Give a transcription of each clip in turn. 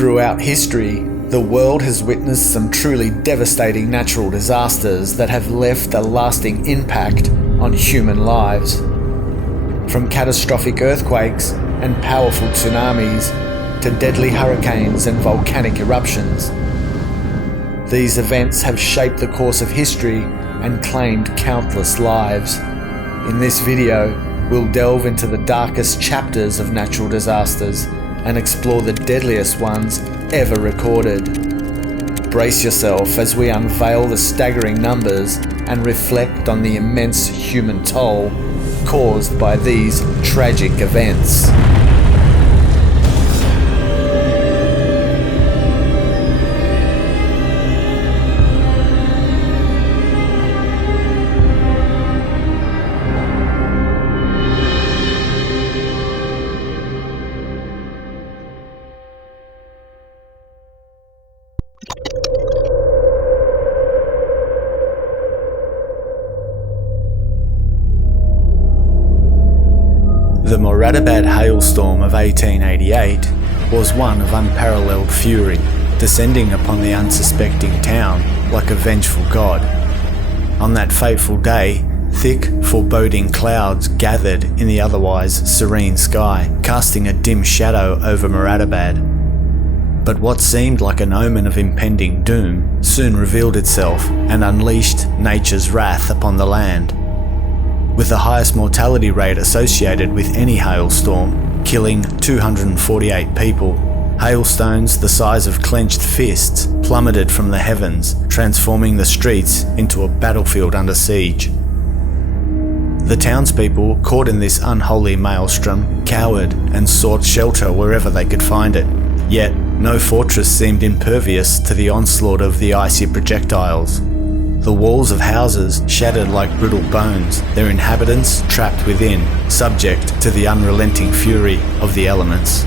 Throughout history, the world has witnessed some truly devastating natural disasters that have left a lasting impact on human lives. From catastrophic earthquakes and powerful tsunamis to deadly hurricanes and volcanic eruptions. These events have shaped the course of history and claimed countless lives. In this video, we'll delve into the darkest chapters of natural disasters and explore the deadliest ones ever recorded. Brace yourself as we unveil the staggering numbers and reflect on the immense human toll caused by these tragic events. The Moradabad hailstorm of 1888 was one of unparalleled fury, descending upon the unsuspecting town like a vengeful god. On that fateful day, thick, foreboding clouds gathered in the otherwise serene sky, casting a dim shadow over Moradabad. But what seemed like an omen of impending doom soon revealed itself and unleashed nature's wrath upon the land. With the highest mortality rate associated with any hailstorm, killing 248 people, hailstones the size of clenched fists plummeted from the heavens, transforming the streets into a battlefield under siege. The townspeople, caught in this unholy maelstrom, cowered and sought shelter wherever they could find it. Yet, no fortress seemed impervious to the onslaught of the icy projectiles. The walls of houses shattered like brittle bones, their inhabitants trapped within, subject to the unrelenting fury of the elements.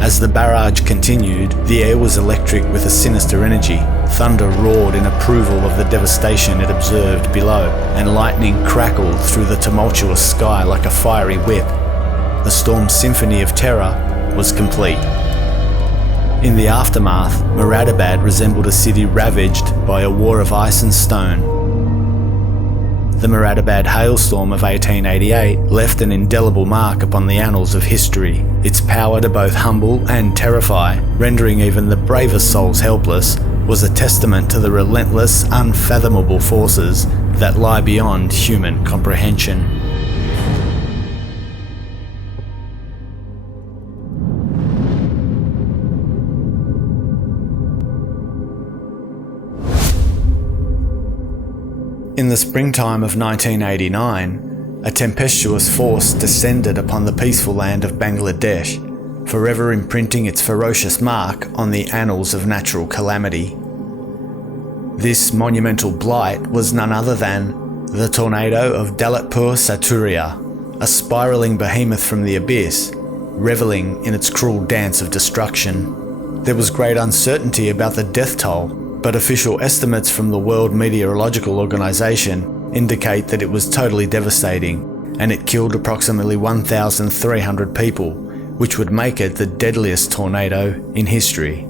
As the barrage continued, the air was electric with a sinister energy. Thunder roared in approval of the devastation it observed below, and lightning crackled through the tumultuous sky like a fiery whip. The storm's symphony of terror was complete. In the aftermath, Moradabad resembled a city ravaged by a war of ice and stone. The Moradabad hailstorm of 1888 left an indelible mark upon the annals of history, its power to both humble and terrify, rendering even the bravest souls helpless, was a testament to the relentless, unfathomable forces that lie beyond human comprehension. In the springtime of 1989, a tempestuous force descended upon the peaceful land of Bangladesh, forever imprinting its ferocious mark on the annals of natural calamity. This monumental blight was none other than the tornado of Dalatpur Saturia, a spiralling behemoth from the abyss, reveling in its cruel dance of destruction. There was great uncertainty about the death toll, but official estimates from the World Meteorological Organization indicate that it was totally devastating, and it killed approximately 1,300 people, which would make it the deadliest tornado in history.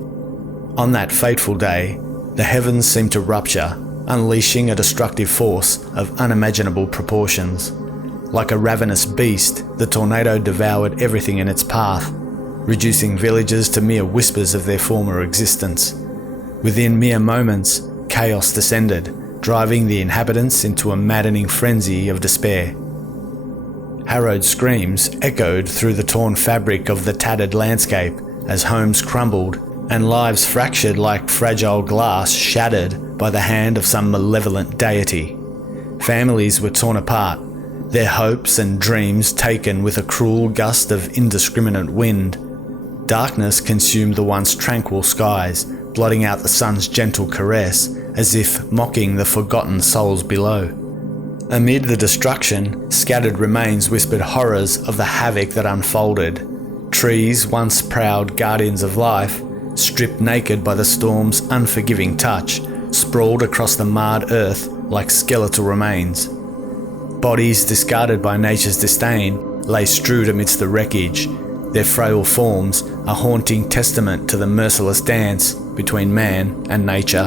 On that fateful day, the heavens seemed to rupture, unleashing a destructive force of unimaginable proportions. Like a ravenous beast, the tornado devoured everything in its path, reducing villages to mere whispers of their former existence. Within mere moments, chaos descended, driving the inhabitants into a maddening frenzy of despair. Harrowed screams echoed through the torn fabric of the tattered landscape as homes crumbled and lives fractured like fragile glass shattered by the hand of some malevolent deity. Families were torn apart, their hopes and dreams taken with a cruel gust of indiscriminate wind. Darkness consumed the once tranquil skies, blotting out the sun's gentle caress, as if mocking the forgotten souls below. Amid the destruction, scattered remains whispered horrors of the havoc that unfolded. Trees, once proud guardians of life, stripped naked by the storm's unforgiving touch, sprawled across the marred earth like skeletal remains. Bodies discarded by nature's disdain lay strewed amidst the wreckage, Their frail forms a haunting testament to the merciless dance between man and nature.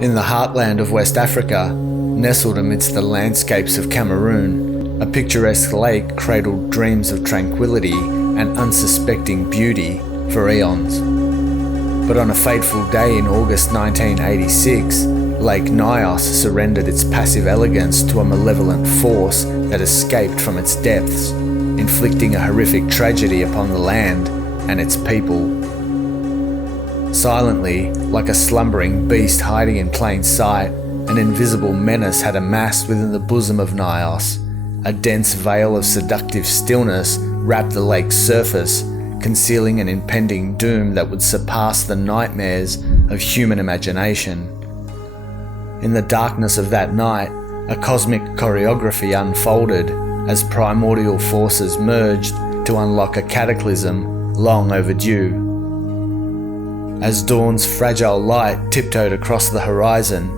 In the heartland of West Africa, nestled amidst the landscapes of Cameroon, a picturesque lake cradled dreams of tranquility and unsuspecting beauty for eons. But on a fateful day in August 1986, Lake Nyos surrendered its passive elegance to a malevolent force that escaped from its depths, inflicting a horrific tragedy upon the land and its people. Silently, like a slumbering beast hiding in plain sight, an invisible menace had amassed within the bosom of Nyos. A dense veil of seductive stillness wrapped the lake's surface, concealing an impending doom that would surpass the nightmares of human imagination. In the darkness of that night, a cosmic choreography unfolded as primordial forces merged to unlock a cataclysm long overdue. As dawn's fragile light tiptoed across the horizon,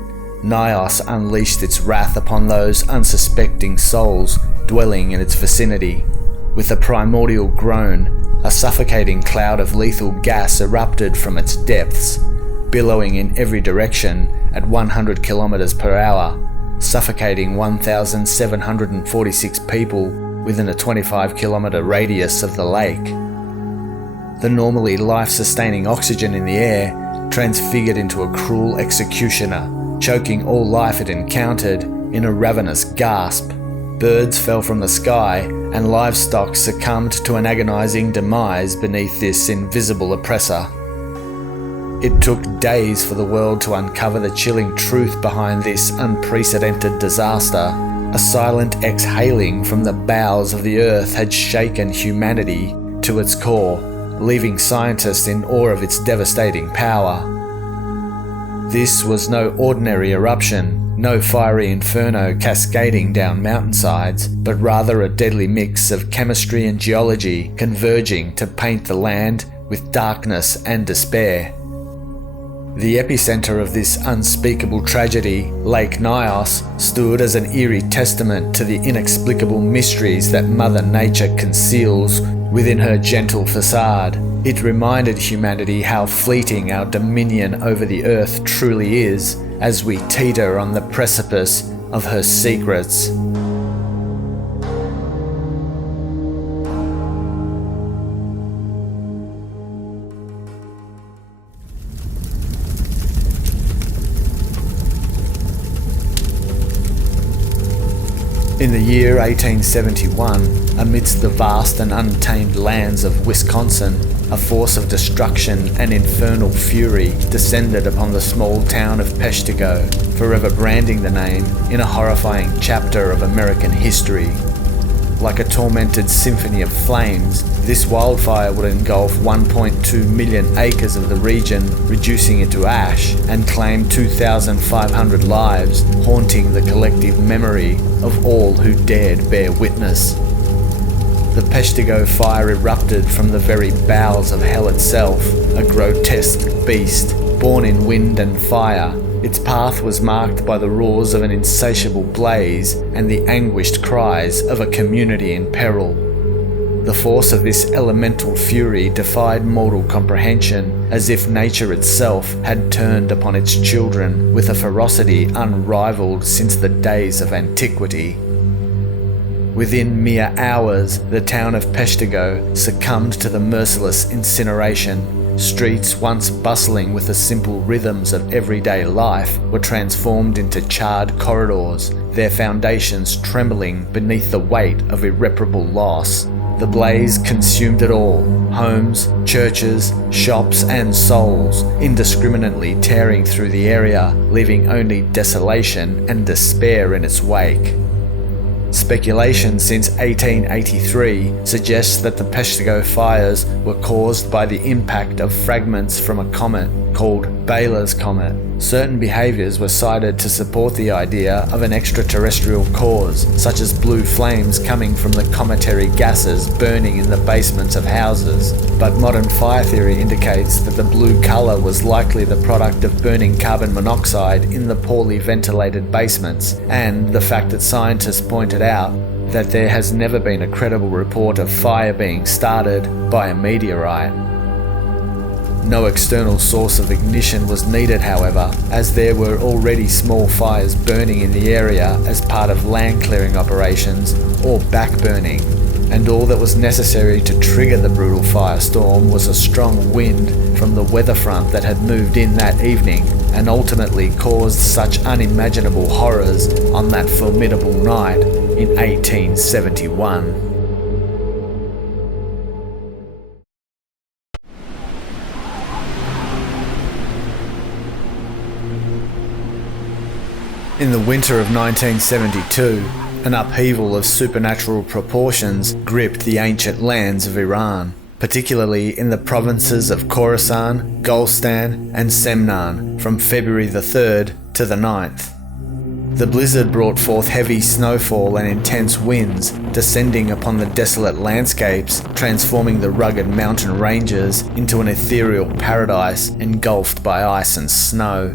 Nyos unleashed its wrath upon those unsuspecting souls dwelling in its vicinity. With a primordial groan, a suffocating cloud of lethal gas erupted from its depths, billowing in every direction at 100 kilometers per hour, suffocating 1,746 people within a 25-kilometer radius of the lake. The normally life-sustaining oxygen in the air transfigured into a cruel executioner, choking all life it encountered in a ravenous gasp. Birds fell from the sky, and livestock succumbed to an agonizing demise beneath this invisible oppressor. It took days for the world to uncover the chilling truth behind this unprecedented disaster. A silent exhaling from the bowels of the earth had shaken humanity to its core, leaving scientists in awe of its devastating power. This was no ordinary eruption, no fiery inferno cascading down mountainsides, but rather a deadly mix of chemistry and geology converging to paint the land with darkness and despair. The epicenter of this unspeakable tragedy, Lake Nyos, stood as an eerie testament to the inexplicable mysteries that Mother Nature conceals within her gentle facade. It reminded humanity how fleeting our dominion over the earth truly is as we teeter on the precipice of her secrets. In the year 1871, amidst the vast and untamed lands of Wisconsin, a force of destruction and infernal fury descended upon the small town of Peshtigo, forever branding the name in a horrifying chapter of American history. Like a tormented symphony of flames, this wildfire would engulf 1.2 million acres of the region, reducing it to ash, and claim 2,500 lives, haunting the collective memory of all who dared bear witness. The Peshtigo fire erupted from the very bowels of hell itself, a grotesque beast, born in wind and fire. Its path was marked by the roars of an insatiable blaze and the anguished cries of a community in peril. The force of this elemental fury defied mortal comprehension, as if nature itself had turned upon its children with a ferocity unrivaled since the days of antiquity. Within mere hours, the town of Peshtigo succumbed to the merciless incineration. Streets once bustling with the simple rhythms of everyday life were transformed into charred corridors, their foundations trembling beneath the weight of irreparable loss. The blaze consumed it all: homes, churches, shops and souls, indiscriminately tearing through the area, leaving only desolation and despair in its wake. Speculation since 1883 suggests that the Peshtigo fires were caused by the impact of fragments from a comet called Baylor's Comet. Certain behaviours were cited to support the idea of an extraterrestrial cause, such as blue flames coming from the cometary gases burning in the basements of houses. But modern fire theory indicates that the blue colour was likely the product of burning carbon monoxide in the poorly ventilated basements, and the fact that scientists pointed out that there has never been a credible report of fire being started by a meteorite. No external source of ignition was needed, however, as there were already small fires burning in the area as part of land clearing operations or backburning, and all that was necessary to trigger the brutal firestorm was a strong wind from the weather front that had moved in that evening and ultimately caused such unimaginable horrors on that formidable night in 1871. In the winter of 1972, an upheaval of supernatural proportions gripped the ancient lands of Iran, particularly in the provinces of Khorasan, Golestan and Semnan from February the 3rd to the 9th. The blizzard brought forth heavy snowfall and intense winds, descending upon the desolate landscapes, transforming the rugged mountain ranges into an ethereal paradise engulfed by ice and snow.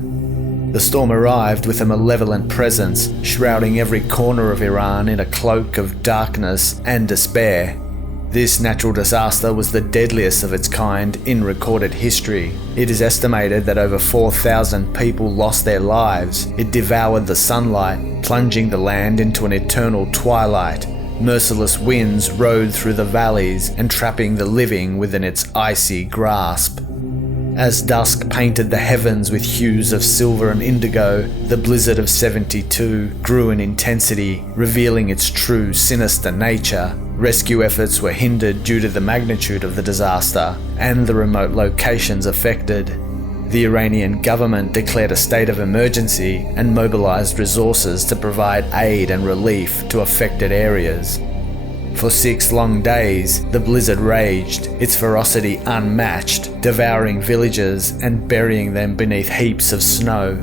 The storm arrived with a malevolent presence, shrouding every corner of Iran in a cloak of darkness and despair. This natural disaster was the deadliest of its kind in recorded history. It is estimated that over 4,000 people lost their lives. It devoured the sunlight, plunging the land into an eternal twilight. Merciless winds rode through the valleys, entrapping the living within its icy grasp. As dusk painted the heavens with hues of silver and indigo, the blizzard of 72 grew in intensity, revealing its true sinister nature. Rescue efforts were hindered due to the magnitude of the disaster and the remote locations affected. The Iranian government declared a state of emergency and mobilized resources to provide aid and relief to affected areas. For 6 long days, the blizzard raged, its ferocity unmatched, devouring villages and burying them beneath heaps of snow.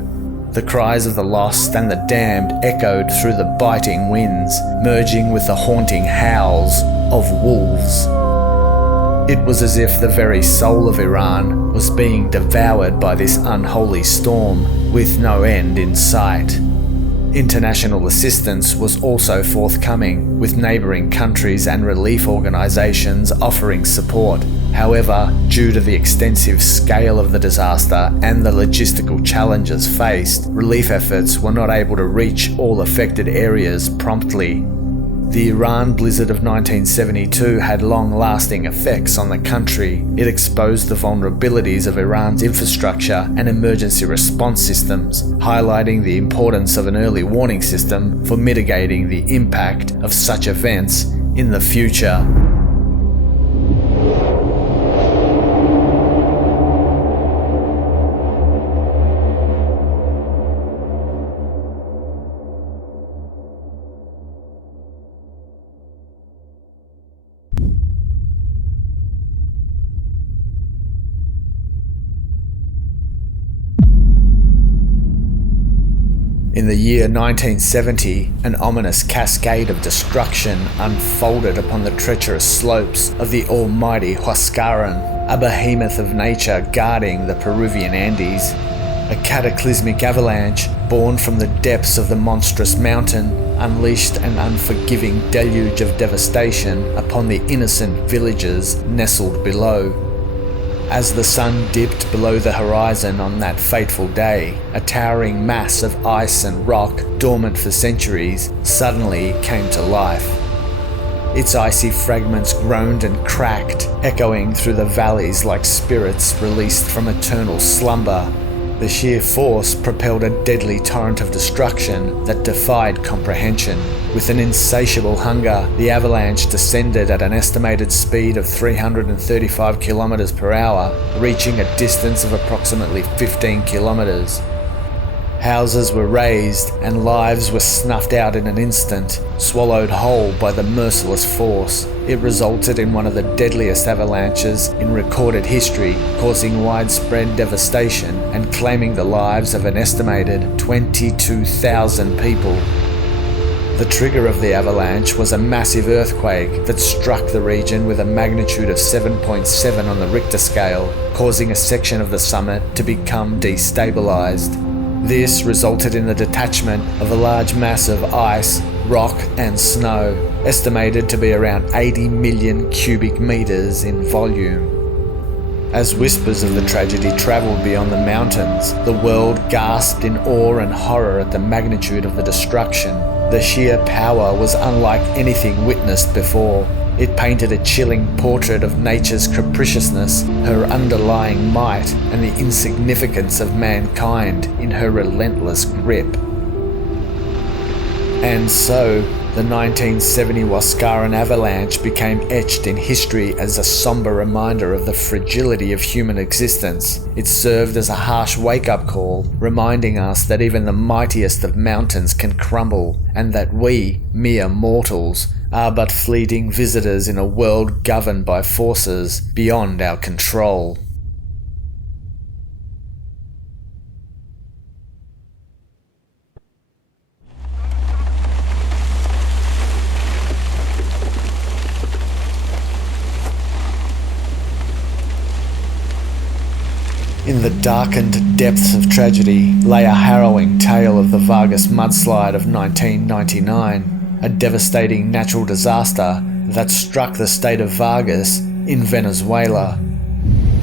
The cries of the lost and the damned echoed through the biting winds, merging with the haunting howls of wolves. It was as if the very soul of Iran was being devoured by this unholy storm, with no end in sight. International assistance was also forthcoming, with neighbouring countries and relief organisations offering support. However, due to the extensive scale of the disaster and the logistical challenges faced, relief efforts were not able to reach all affected areas promptly. The Iran blizzard of 1972 had long-lasting effects on the country. It exposed the vulnerabilities of Iran's infrastructure and emergency response systems, highlighting the importance of an early warning system for mitigating the impact of such events in the future. In the year 1970, an ominous cascade of destruction unfolded upon the treacherous slopes of the almighty Huascaran, a behemoth of nature guarding the Peruvian Andes. A cataclysmic avalanche, born from the depths of the monstrous mountain, unleashed an unforgiving deluge of devastation upon the innocent villages nestled below. As the sun dipped below the horizon on that fateful day, a towering mass of ice and rock, dormant for centuries, suddenly came to life. Its icy fragments groaned and cracked, echoing through the valleys like spirits released from eternal slumber. The sheer force propelled a deadly torrent of destruction that defied comprehension. With an insatiable hunger, the avalanche descended at an estimated speed of 335 km per hour, reaching a distance of approximately 15 kilometers. Houses were razed and lives were snuffed out in an instant, swallowed whole by the merciless force. It resulted in one of the deadliest avalanches in recorded history, causing widespread devastation and claiming the lives of an estimated 22,000 people. The trigger of the avalanche was a massive earthquake that struck the region with a magnitude of 7.7 on the Richter scale, causing a section of the summit to become destabilized. This resulted in the detachment of a large mass of ice, rock and snow, estimated to be around 80 million cubic meters in volume. As whispers of the tragedy travelled beyond the mountains, the world gasped in awe and horror at the magnitude of the destruction. The sheer power was unlike anything witnessed before. It painted a chilling portrait of nature's capriciousness, her underlying might, and the insignificance of mankind in her relentless grip. And so, the 1970 Huascaran avalanche became etched in history as a somber reminder of the fragility of human existence. It served as a harsh wake-up call, reminding us that even the mightiest of mountains can crumble, and that we, mere mortals, are but fleeting visitors in a world governed by forces beyond our control. In the darkened depths of tragedy lay a harrowing tale of the Vargas mudslide of 1999, a devastating natural disaster that struck the state of Vargas in Venezuela.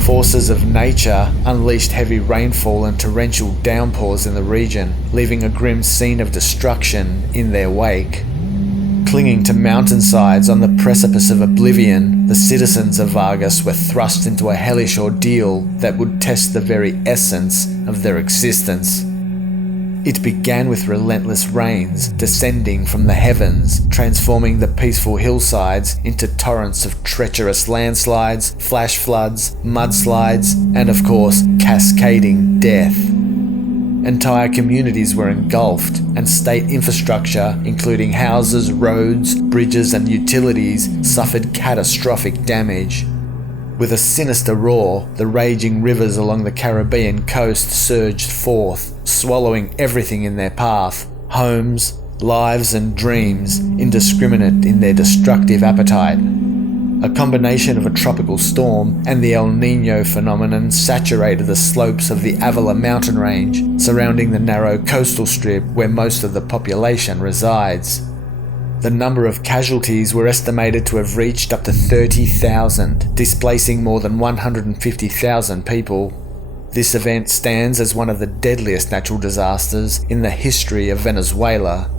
Forces of nature unleashed heavy rainfall and torrential downpours in the region, leaving a grim scene of destruction in their wake. Clinging to mountainsides on the precipice of oblivion, the citizens of Vargas were thrust into a hellish ordeal that would test the very essence of their existence. It began with relentless rains descending from the heavens, transforming the peaceful hillsides into torrents of treacherous landslides, flash floods, mudslides, and of course, cascading death. Entire communities were engulfed, and state infrastructure, including houses, roads, bridges, and utilities, suffered catastrophic damage. With a sinister roar, the raging rivers along the Caribbean coast surged forth, swallowing everything in their path: homes, lives, and dreams, indiscriminate in their destructive appetite. A combination of a tropical storm and the El Niño phenomenon saturated the slopes of the Avila mountain range, surrounding the narrow coastal strip where most of the population resides. The number of casualties were estimated to have reached up to 30,000, displacing more than 150,000 people. This event stands as one of the deadliest natural disasters in the history of Venezuela.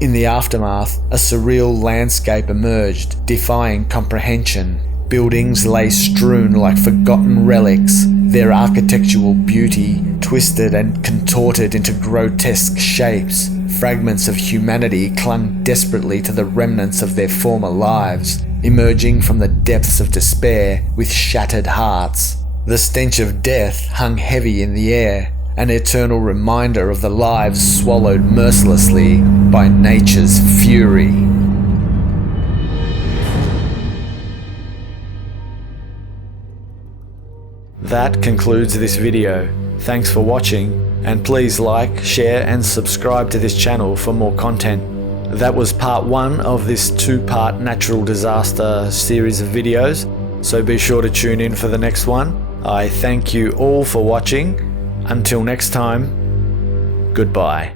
In the aftermath, a surreal landscape emerged, defying comprehension. Buildings lay strewn like forgotten relics, their architectural beauty twisted and contorted into grotesque shapes. Fragments of humanity clung desperately to the remnants of their former lives, emerging from the depths of despair with shattered hearts. The stench of death hung heavy in the air, an eternal reminder of the lives swallowed mercilessly by nature's fury. That concludes this video. Thanks for watching, and please like, share and subscribe to this channel for more content. That was part 1 of this 2-part natural disaster series of videos, so be sure to tune in for the next one. I thank you all for watching. Until next time, goodbye.